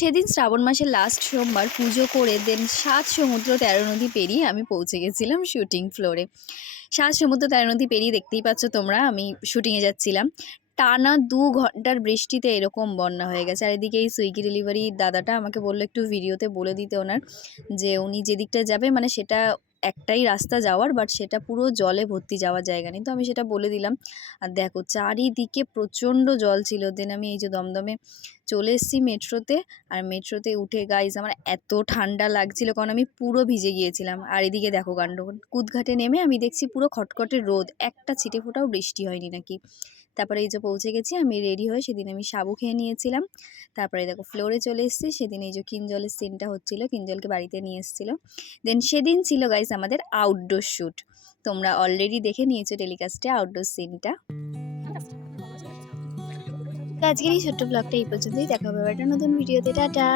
সেদিন শ্রাবণ মাসের লাস্ট সোমবার পুজো করে দেন 7 সমুদ্র 13 নদী পেরিয়ে আমি পৌঁছে গেছিলাম শুটিং ফ্লোরে। 7 সমুদ্র 13 নদী পেরিয়ে দেখতেই পাচ্ছ তোমরা আমি শুটিংয়ে যাচ্ছিলাম। টানা 2 ঘন্টার বৃষ্টিতে এরকম বন্যা হয়ে গেছে। আর এদিকে এই সুইগি ডেলিভারি দাদাটা আমাকে বলল একটু ভিডিওতে বলে দিতে ওনার যে উনি যেদিকটায় যাবে মানে সেটা একটাই রাস্তা যাওয়ার, বাট সেটা পুরো জলে ভর্তি যাওয়ার জায়গা নেই। তো আমি সেটা বলে দিলাম। আর দেখো চারিদিকে প্রচণ্ড জল ছিল। দেন আমি এই যে দমদমে চলে এসেছি মেট্রোতে। আর মেট্রোতে উঠে গাইজ আমার এত ঠান্ডা লাগছিল, কারণ আমি পুরো ভিজে গিয়েছিলাম। আর এদিকে দেখো কাণ্ড, কুদঘাটে নেমে আমি দেখছি পুরো খটখটে রোদ, একটা ছিটে ফোঁটাও বৃষ্টি হয়নি নাকি। তারপরে এই যে পৌঁছে গেছি, আমি রেডি হয়ে সেদিন আমি সাবু খেয়ে নিয়েছিলাম। তারপরে দেখো ফ্লোরে চলে এসেছি। সেদিন এই যে কিঞ্জলের সিনটা হচ্ছিলো, কিঞ্জলকে বাড়িতে নিয়ে এসেছিলো। দেন সেদিন ছিল গাইজ আমাদের আউটডোর শ্যুট। তোমরা অলরেডি দেখে নিয়েছো টেলিকাস্টে আউটডোর সিনটা। তো আজকের এই ছোট্ট ব্লগটা এই পর্যন্তই। দেখা হবে একটা নতুন ভিডিওতে। টাটা।